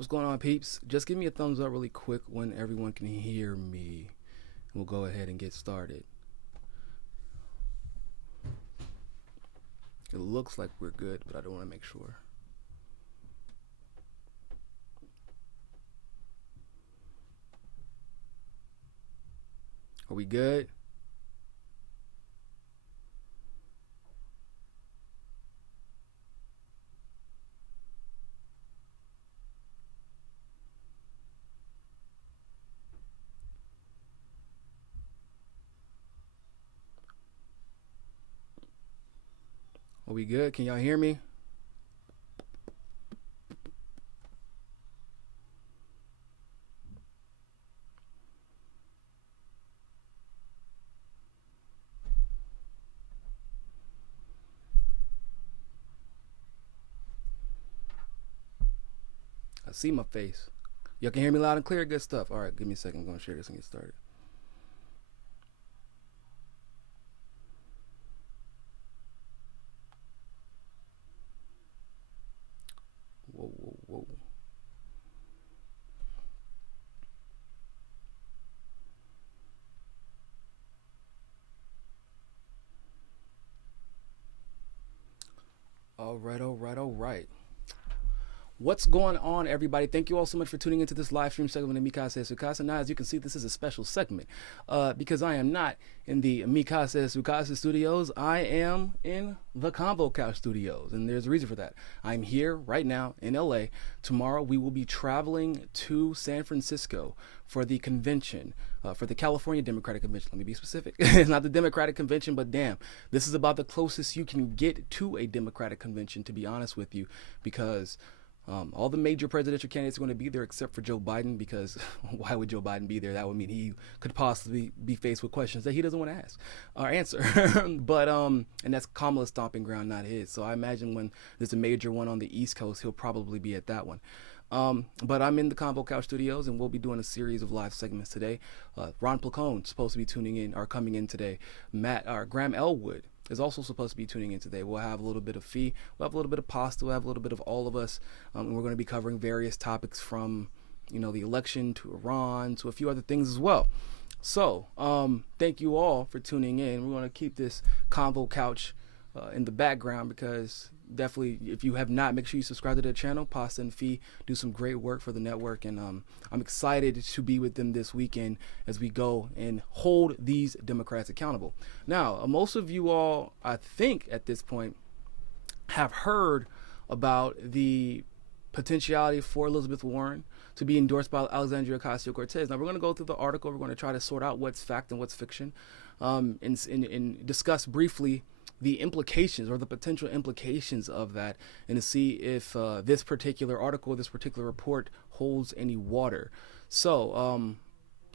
What's going on, peeps? Just give me a thumbs up really quick when everyone can hear me. We'll go ahead and get started. It looks like we're good, but I don't want to make sure. Are we good? Are we good? Can y'all hear me? I see my face. Y'all can hear me loud and clear? Good stuff. All right, give me a second. I'm going to share this and get started. Whoa. All right. What's going on, everybody? Thank you all so much for tuning into this live stream segment of Mikasa Sukasa. Now, as you can see, this is a special segment because I am not in the Mikasa Sukasa studios. I am in the Combo Couch studios, and there's a reason for that. I'm here right now in LA. Tomorrow, we will be traveling to San Francisco for the convention, for the California Democratic Convention. Let me be specific. It's not the Democratic Convention, but damn, this is about the closest you can get to a Democratic Convention, to be honest with you, because all the major presidential candidates are going to be there except for Joe Biden, because why would Joe Biden be there? That would mean he could possibly be faced with questions that he doesn't want to ask or answer. But and that's Kamala's stomping ground, not his. So I imagine when there's a major one on the East Coast, he'll probably be at that one. But I'm in the Combo Couch Studios, and we'll be doing a series of live segments today. Ron Placone supposed to be tuning in or coming in today. Graham Elwood is also supposed to be tuning in today. We'll have a little bit of Fee, we'll have a little bit of Pasta, we'll have a little bit of all of us, and we're going to be covering various topics from, the election to Iran to a few other things as well. So, thank you all for tuning in. We're going to keep this Convo Couch in the background because definitely, if you have not, make sure you subscribe to the channel. Pasta and Fee do some great work for the network, and I'm excited to be with them this weekend as we go and hold these Democrats accountable. Now, most of you all, I think at this point, have heard about the potentiality for Elizabeth Warren to be endorsed by Alexandria Ocasio-Cortez. Now, we're going to go through the article. We're going to try to sort out what's fact and what's fiction, and discuss briefly the implications or the potential implications of that, and to see if this particular article, this particular report holds any water. So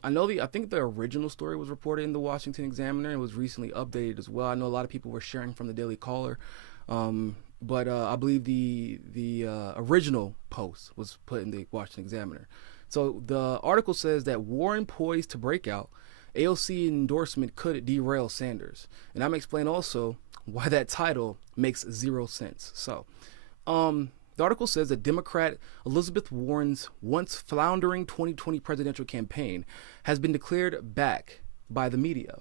I think the original story was reported in the Washington Examiner and was recently updated as well. I know a lot of people were sharing from the Daily Caller, but I believe the original post was put in the Washington Examiner. So the article says that Warren poised to break out, AOC endorsement could derail Sanders. And I'm going to explain also why that title makes zero sense. So, the article says that Democrat Elizabeth Warren's once floundering 2020 presidential campaign has been declared back by the media.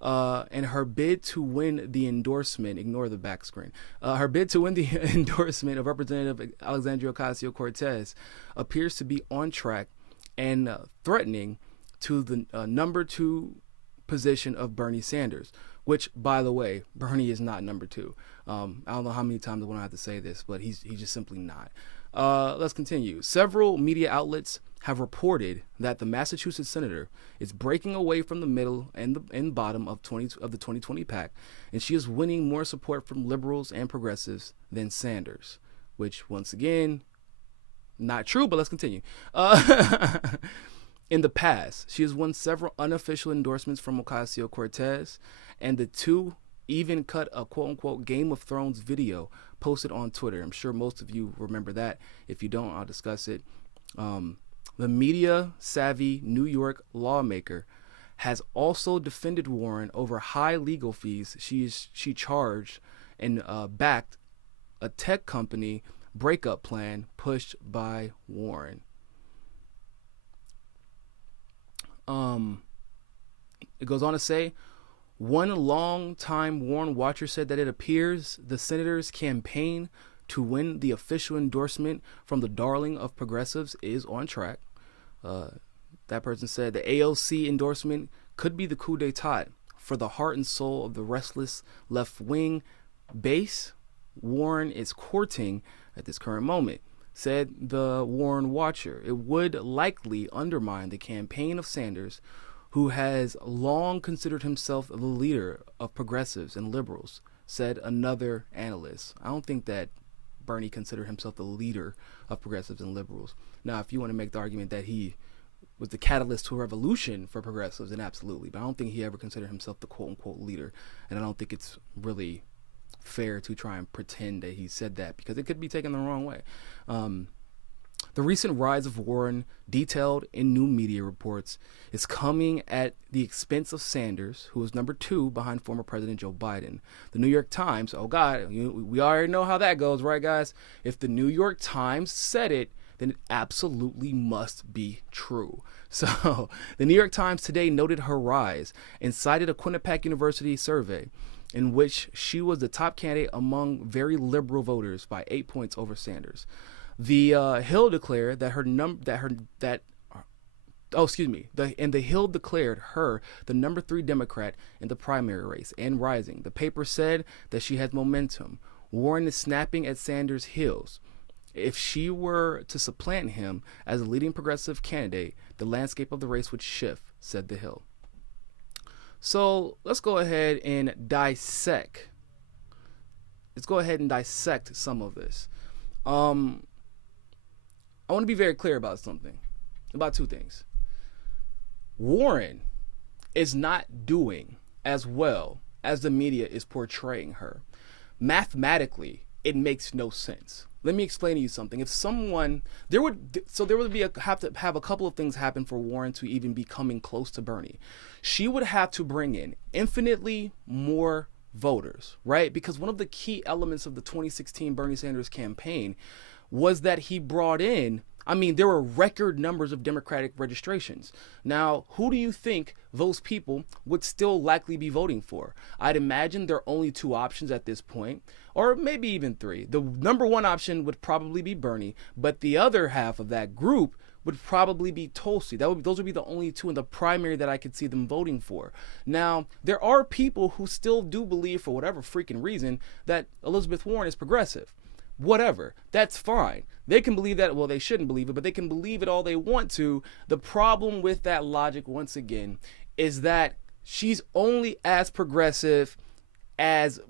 And her bid to win the endorsement, ignore the back screen, her bid to win the endorsement of Representative Alexandria Ocasio-Cortez appears to be on track and threatening to the number 2 position of Bernie Sanders, which, by the way, Bernie is not number 2. I don't know how many times I want to have to say this, but he's just simply not. Let's continue. Several media outlets have reported that the Massachusetts senator is breaking away from the middle and the bottom of the 2020 pack, and she is winning more support from liberals and progressives than Sanders, which, once again, not true, but let's continue. In the past, she has won several unofficial endorsements from Ocasio-Cortez, and the two even cut a quote-unquote Game of Thrones video posted on Twitter. I'm sure most of you remember that. If you don't, I'll discuss it. The media-savvy New York lawmaker has also defended Warren over high legal fees she charged and backed a tech company breakup plan pushed by Warren. It goes on to say, one long-time Warren watcher said that it appears the senator's campaign to win the official endorsement from the darling of progressives is on track. That person said the AOC endorsement could be the coup d'etat for the heart and soul of the restless left-wing base Warren is courting at this current moment, said the Warren watcher. It would likely undermine the campaign of Sanders, who has long considered himself the leader of progressives and liberals, said another analyst. I don't think that Bernie considered himself the leader of progressives and liberals. Now, if you want to make the argument that he was the catalyst to a revolution for progressives, then absolutely. But I don't think he ever considered himself the quote-unquote leader. And I don't think it's really fair to try and pretend that he said that, because it could be taken the wrong way. The recent rise of Warren, detailed in new media reports, is coming at the expense of Sanders, who is number 2 behind former President Joe Biden. The New York Times, oh God, we already know how that goes, right, guys? If the New York Times said it, then it absolutely must be true. So the New York Times today noted her rise and cited a Quinnipiac University survey in which she was the top candidate among very liberal voters by 8 points over Sanders. The Hill declared that the Hill declared her the number 3 Democrat in the primary race and rising. The paper said that she has momentum. Warren is snapping at Sanders' heels. If she were to supplant him as a leading progressive candidate, the landscape of the race would shift, said the Hill. So let's go ahead and dissect. Some of this. I want to be very clear about two things. Warren is not doing as well as the media is portraying her. Mathematically, it makes no sense. Let me explain to you something. If someone, there would have to have a couple of things happen for Warren to even be coming close to Bernie. She would have to bring in infinitely more voters, right? Because one of the key elements of the 2016 Bernie Sanders campaign was that he brought in, there were record numbers of Democratic registrations. Now, who do you think those people would still likely be voting for? I'd imagine there are only 2 options at this point, or maybe even 3. The number 1 option would probably be Bernie, but the other half of that group would probably be Tulsi. Those would be the only 2 in the primary that I could see them voting for. Now, there are people who still do believe, for whatever freaking reason, that Elizabeth Warren is progressive. Whatever, that's fine. They can believe that, well, they shouldn't believe it, but they can believe it all they want to. The problem with that logic, once again, is that she's only as progressive as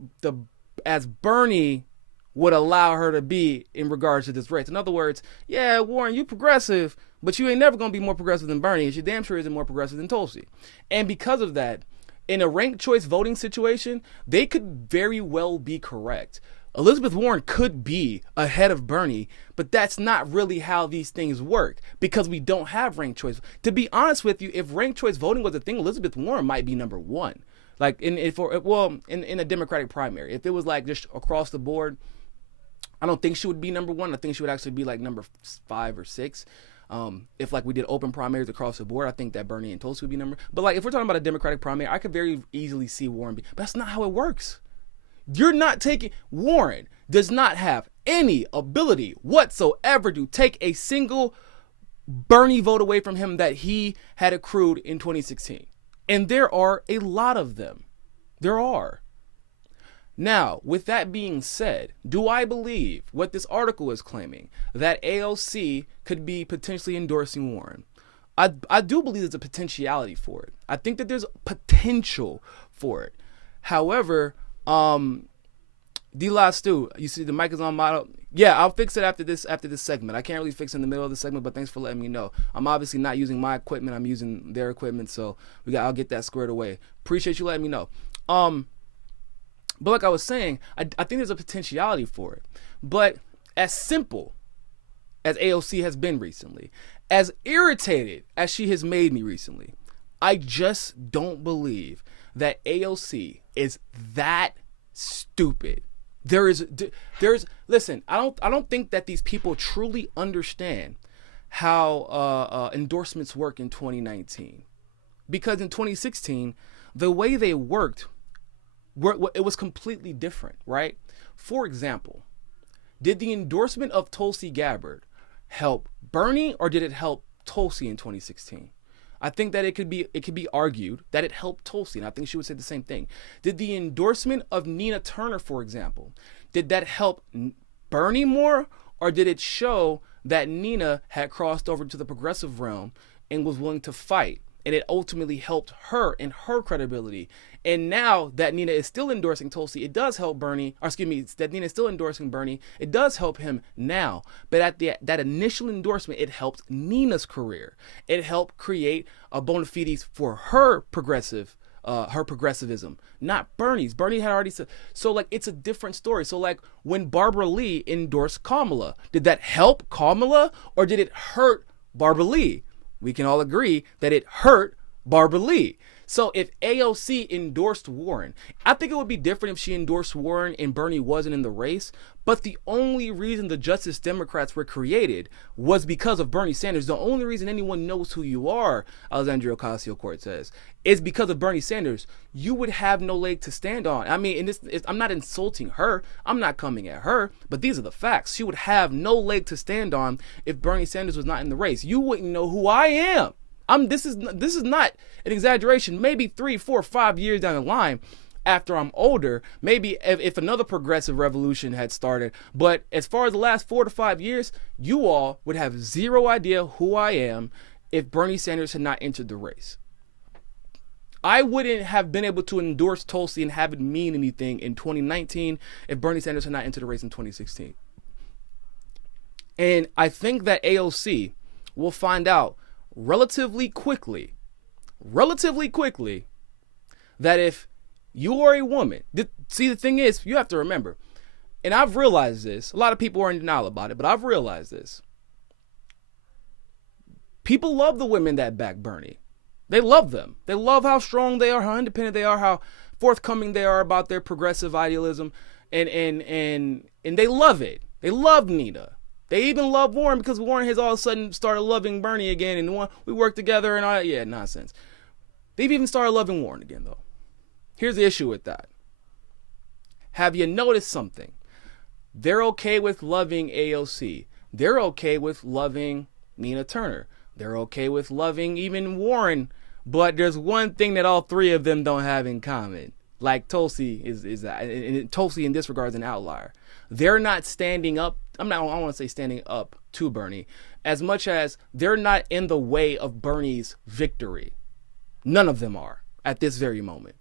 Bernie would allow her to be in regards to this race. In other words, yeah, Warren, you progressive, but you ain't never going to be more progressive than Bernie, and she damn sure isn't more progressive than Tulsi. And because of that, in a ranked choice voting situation, they could very well be correct. Elizabeth Warren could be ahead of Bernie, but that's not really how these things work, because we don't have ranked choice. To be honest with you, if ranked choice voting was a thing, Elizabeth Warren might be number 1. Like in a Democratic primary. If it was like just across the board, I don't think she would be number 1. I think she would actually be like number 5 or 6. If like we did open primaries across the board, I think that Bernie and Tulsi would be number. But like if we're talking about a Democratic primary, I could very easily see Warren be. But that's not how it works. Warren does not have any ability whatsoever to take a single Bernie vote away from him that he had accrued in 2016. And there are a lot of them. There are. Now, with that being said, do I believe what this article is claiming, that AOC could be potentially endorsing Warren? I do believe there's a potentiality for it. I think that there's potential for it. However, D-Lot Stu, you see the mic is on model. Yeah, I'll fix it after this segment. I can't really fix it in the middle of the segment, but thanks for letting me know. I'm obviously not using my equipment. I'm using their equipment, so I'll get that squared away. Appreciate you letting me know. But like I was saying, I think there's a potentiality for it. But as simple as AOC has been recently, as irritated as she has made me recently, I just don't believe that AOC is that stupid Listen, I don't think that these people truly understand how endorsements work in 2019, because in 2016 the way they worked, it was completely different, right? For example, did the endorsement of Tulsi Gabbard help Bernie, or did it help Tulsi in 2016? I think that it could be argued that it helped Tulsi, and I think she would say the same thing. Did the endorsement of Nina Turner, for example, did that help Bernie more, or did it show that Nina had crossed over to the progressive realm and was willing to fight, and it ultimately helped her and her credibility? And now that Nina is still endorsing Tulsi, it does help Bernie, or excuse me, that Nina is still endorsing Bernie, it does help him now. But at that initial endorsement, it helped Nina's career. It helped create a bona fides for her progressivism, not Bernie's. Bernie had already said, so like, it's a different story. So like, when Barbara Lee endorsed Kamala, did that help Kamala, or did it hurt Barbara Lee? We can all agree that it hurt Barbara Lee. So if AOC endorsed Warren, I think it would be different if she endorsed Warren and Bernie wasn't in the race. But the only reason the Justice Democrats were created was because of Bernie Sanders. The only reason anyone knows who you are, Alexandria Ocasio-Cortez, is because of Bernie Sanders. You would have no leg to stand on. I mean, I'm not insulting her. I'm not coming at her. But these are the facts. She would have no leg to stand on if Bernie Sanders was not in the race. You wouldn't know who I am. This is not an exaggeration. Maybe 3, 4, 5 years down the line, after I'm older, maybe if another progressive revolution had started. But as far as the last 4 to 5 years, you all would have zero idea who I am if Bernie Sanders had not entered the race. I wouldn't have been able to endorse Tulsi and have it mean anything in 2019 if Bernie Sanders had not entered the race in 2016. And I think that AOC will find out relatively quickly, that if you are a woman, see, the thing is, you have to remember, and I've realized this, a lot of people are in denial about it, but I've realized this. People love the women that back Bernie. They love them. They love how strong they are, how independent they are, how forthcoming they are about their progressive idealism, and they love it. They love Nina. They even love Warren because Warren has all of a sudden started loving Bernie again, and we work together and all that. Yeah, nonsense. They've even started loving Warren again, though. Here's the issue with that. Have you noticed something? They're okay with loving AOC. They're okay with loving Nina Turner. They're okay with loving even Warren. But there's one thing that all three of them don't have in common. Like Tulsi and Tulsi in this regard is an outlier. They're not standing up. I don't want to say standing up to Bernie, as much as they're not in the way of Bernie's victory. None of them are at this very moment.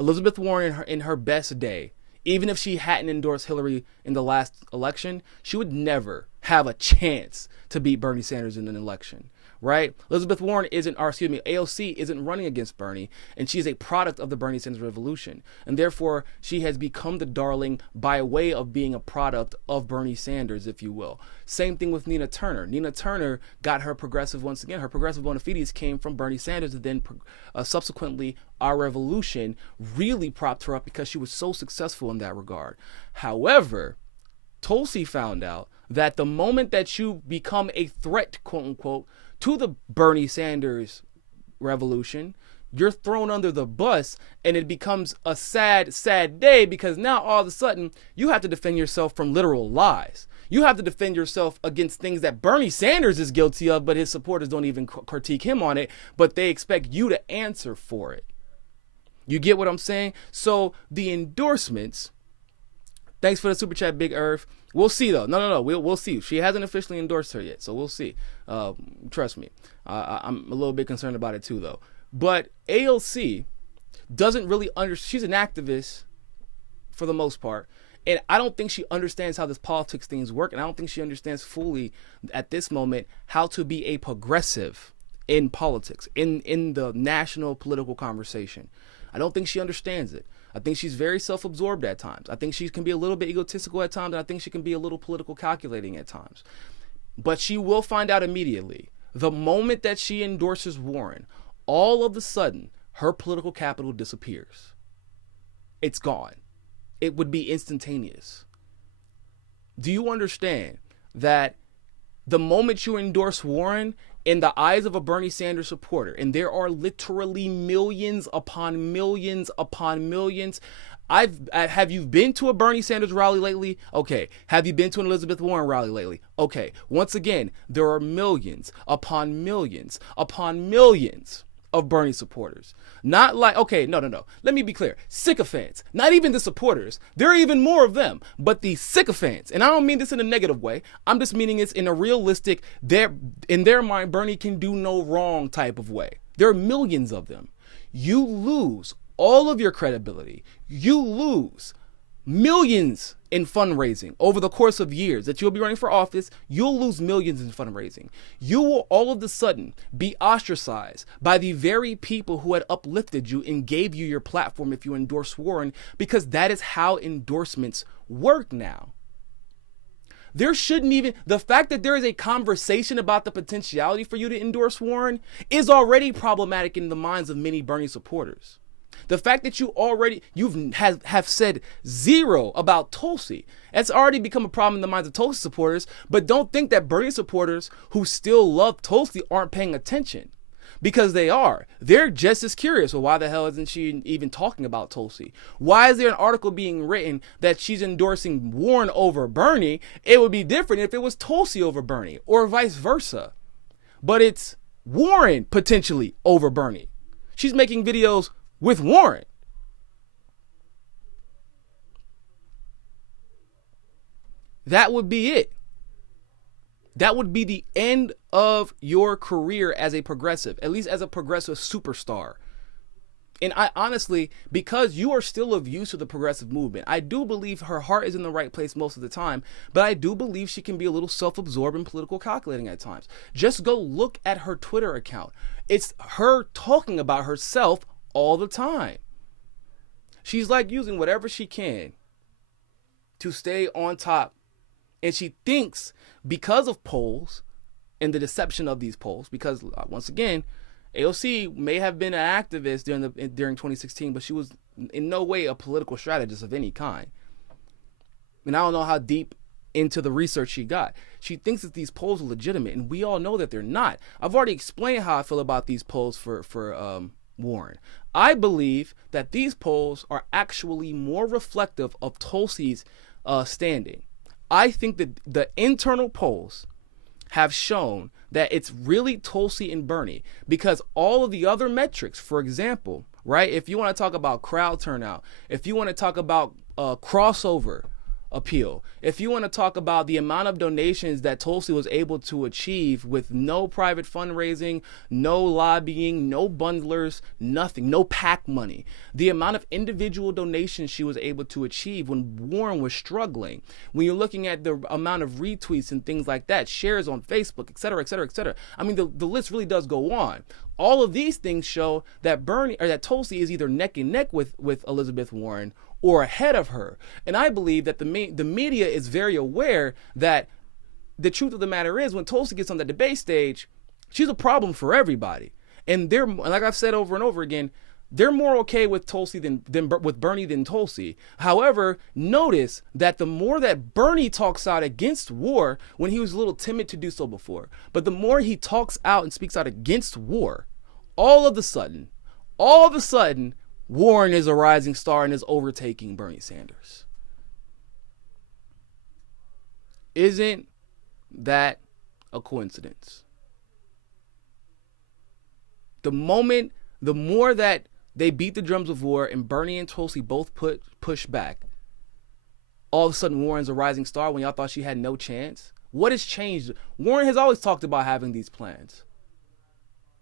Elizabeth Warren in her best day, even if she hadn't endorsed Hillary in the last election, she would never have a chance to beat Bernie Sanders in an election. Right? AOC isn't running against Bernie, and she's a product of the Bernie Sanders revolution. And therefore, she has become the darling by way of being a product of Bernie Sanders, if you will. Same thing with Nina Turner. Nina Turner got her progressive, once again, her progressive bona fides came from Bernie Sanders, and then subsequently our revolution really propped her up because she was so successful in that regard. However, Tulsi found out that the moment that you become a threat, quote unquote, to the Bernie Sanders revolution, you're thrown under the bus, and it becomes a sad, sad day, because now all of a sudden you have to defend yourself from literal lies. You have to defend yourself against things that Bernie Sanders is guilty of, but his supporters don't even critique him on it, but they expect you to answer for it. You get what I'm saying? So the endorsements, thanks for the super chat, Big Earth. We'll see, though. No. We'll see. She hasn't officially endorsed her yet, so we'll see. Trust me. I'm a little bit concerned about it, too, though. But AOC doesn't really understand. She's an activist for the most part, and I don't think she understands how this politics things work, and I don't think she understands fully at this moment how to be a progressive in politics, in the national political conversation. I don't think she understands it. I think she's very self-absorbed at times. I think she can be a little bit egotistical at times, and I think she can be a little political calculating at times. But she will find out immediately. The moment that she endorses Warren, all of a sudden, her political capital disappears. It's gone. it would be instantaneous. Do you understand that the moment you endorse Warren, in the eyes of a Bernie Sanders supporter, and there are literally millions upon millions upon millions. Have you been to a Bernie Sanders rally lately? Okay. Have you been to an Elizabeth Warren rally lately? Okay. Once again, there are millions upon millions upon millions of Bernie supporters. Not like, okay, no. Let me be clear. Sycophants. Not even the supporters. There are even more of them. But the sycophants, and I don't mean this in a negative way. I'm just meaning it's in a realistic, in their mind, Bernie can do no wrong type of way. There are millions of them. You lose all of your credibility. You lose millions in fundraising over the course of years that you'll be running for office. You'll lose millions in fundraising. You will all of a sudden be ostracized by the very people who had uplifted you and gave you your platform if you endorse Warren, because that is how endorsements work now. There shouldn't even, the fact that there is a conversation about the potentiality for you to endorse Warren is already problematic in the minds of many Bernie supporters. The fact that have said zero about Tulsi, that's already become a problem in the minds of Tulsi supporters. But don't think that Bernie supporters who still love Tulsi aren't paying attention, because they are. They're just as curious. Well, why the hell isn't she even talking about Tulsi? Why is there an article being written that she's endorsing Warren over Bernie? It would be different if it was Tulsi over Bernie or vice versa. But it's Warren potentially over Bernie. She's making videos with Warren. That would be it. That would be the end of your career as a progressive, at least as a progressive superstar. And I honestly, because you are still of use to the progressive movement, I do believe her heart is in the right place most of the time, but I do believe she can be a little self-absorbed and political calculating at times. Just go look at her Twitter account. It's her talking about herself all the time. She's like using whatever she can to stay on top. And she thinks, because of polls and the deception of these polls, because once again, AOC may have been an activist during 2016, but she was in no way a political strategist of any kind. And I don't know how deep into the research she got. She thinks that these polls are legitimate, and we all know that they're not. I've already explained how I feel about these polls for Warren. I believe that these polls are actually more reflective of Tulsi's standing. I think that the internal polls have shown that it's really Tulsi and Bernie, because all of the other metrics, for example, right? If you want to talk about crowd turnout, if you want to talk about crossover appeal, if you want to talk about the amount of donations that Tulsi was able to achieve with no private fundraising, no lobbying, no bundlers, nothing, no PAC money, the amount of individual donations she was able to achieve when Warren was struggling, when you're looking at the amount of retweets and things like that, shares on Facebook, et cetera, et cetera, et cetera. I mean, the list really does go on. All of these things show that that Tulsi is either neck and neck with Elizabeth Warren or ahead of her. And I believe that the media is very aware that the truth of the matter is, when Tulsi gets on the debate stage, she's a problem for everybody. And like I've said over and over again, they're more okay with Tulsi than with Bernie than Tulsi. However, notice that the more that Bernie talks out against war, when he was a little timid to do so before, but the more he talks out and speaks out against war, all of a sudden, Warren is a rising star and is overtaking Bernie Sanders. Isn't that a coincidence? The more that they beat the drums of war and Bernie and Tulsi both push back, all of a sudden Warren's a rising star when y'all thought she had no chance. What has changed? Warren has always talked about having these plans.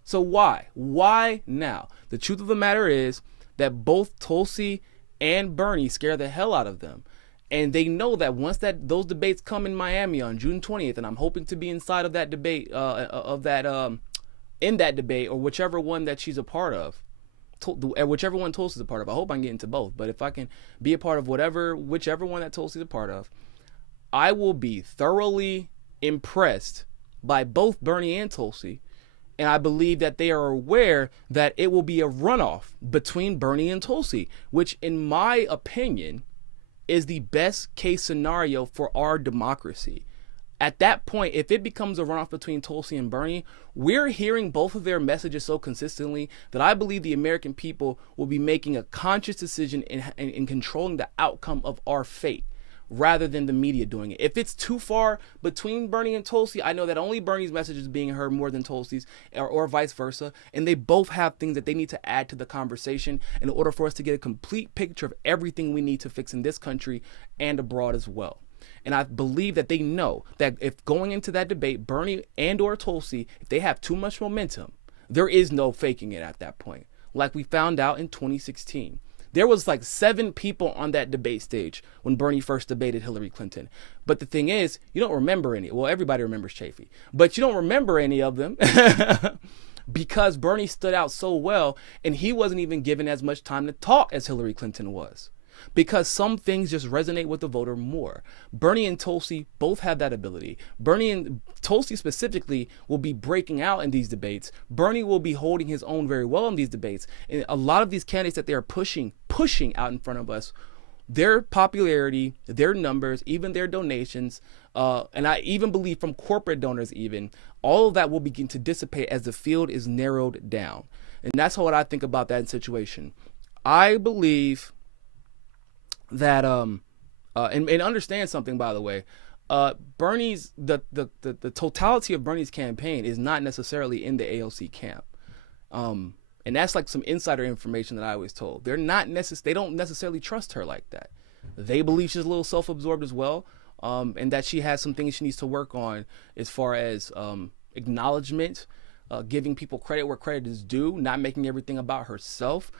So why? Why now? The truth of the matter is that both Tulsi and Bernie scare the hell out of them. And they know that once those debates come in Miami on June 20th, and I'm hoping to be inside of that debate, in that debate, or whichever one that she's a part of, whichever one Tulsi's a part of. I hope I can get into both, but if I can be a part of whichever one that Tulsi's a part of, I will be thoroughly impressed by both Bernie and Tulsi. And I believe that they are aware that it will be a runoff between Bernie and Tulsi, which in my opinion is the best case scenario for our democracy. At that point, if it becomes a runoff between Tulsi and Bernie, we're hearing both of their messages so consistently that I believe the American people will be making a conscious decision in controlling the outcome of our fate, rather than the media doing it. If it's too far between Bernie and Tulsi, I know that only Bernie's message is being heard more than Tulsi's, or vice versa, and they both have things that they need to add to the conversation in order for us to get a complete picture of everything we need to fix in this country and abroad as well. And I believe that they know that if going into that debate, Bernie and or Tulsi, if they have too much momentum, there is no faking it at that point. Like we found out in 2016. There was like 7 people on that debate stage when Bernie first debated Hillary Clinton. But the thing is, you don't remember any. Well, everybody remembers Chafee, but you don't remember any of them because Bernie stood out so well, and he wasn't even given as much time to talk as Hillary Clinton was. Because some things just resonate with the voter more. Bernie and Tulsi both have that ability. Bernie and Tulsi specifically will be breaking out in these debates. Bernie will be holding his own very well in these debates. And a lot of these candidates that they are pushing out in front of us, their popularity, their numbers, even their donations, and I even believe from corporate donors even, all of that will begin to dissipate as the field is narrowed down. And that's what I think about that situation. I believe that and understand something, by the way, Bernie's the totality of Bernie's campaign is not necessarily in the AOC camp, and that's like some insider information that I was told. They don't necessarily trust her like that. They believe she's a little self-absorbed as well, and that she has some things she needs to work on as far as acknowledgement, giving people credit where credit is due, not making everything about herself.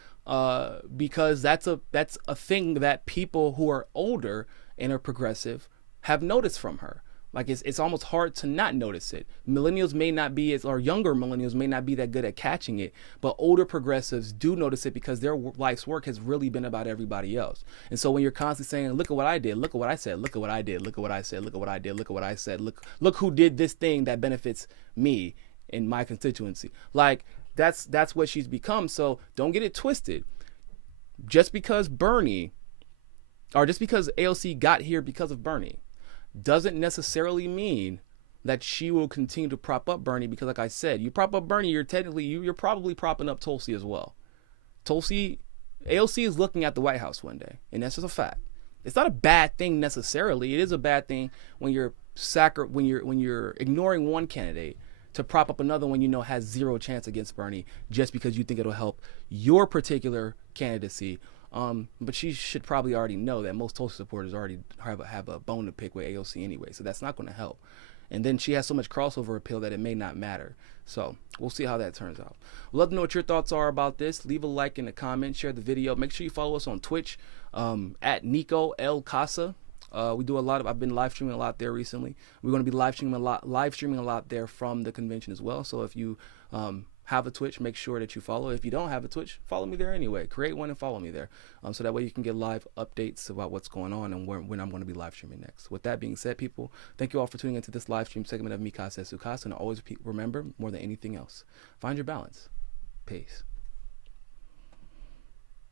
Because that's a thing that people who are older and are progressive have noticed from her. Like it's almost hard to not notice it. Millennials may not be or younger millennials may not be that good at catching it, but older progressives do notice it because their life's work has really been about everybody else. And so when you're constantly saying, look at what I did, look at what I said, look at what I did, look at what I said, look at what I did, look at what I said, look who did this thing that benefits me in my constituency. Like that's what she's become. So don't get it twisted. Just because AOC got here because of Bernie doesn't necessarily mean that she will continue to prop up Bernie, because like I said, you prop up Bernie, you're probably propping up Tulsi as well. AOC is looking at the White House one day, and that's just a fact. It's not a bad thing necessarily. It is a bad thing when you're ignoring one candidate to prop up another one you know has zero chance against Bernie just because you think it'll help your particular candidacy. But she should probably already know that most Tulsi supporters already have a bone to pick with AOC anyway, so that's not going to help. And then she has so much crossover appeal that it may not matter. So we'll see how that turns out. We'd love to know what your thoughts are about this. Leave a like in the comments, share the video. Make sure you follow us on Twitch at Niko El Casa. I've been live streaming a lot there recently. We're going to be live streaming a lot there from the convention as well. So if you have a Twitch, make sure that you follow. If you don't have a Twitch, follow me there anyway. Create one and follow me there. So that way you can get live updates about what's going on and when I'm going to be live streaming next. With that being said, people, thank you all for tuning into this live stream segment of MCSC. And always remember, more than anything else, find your balance. Peace.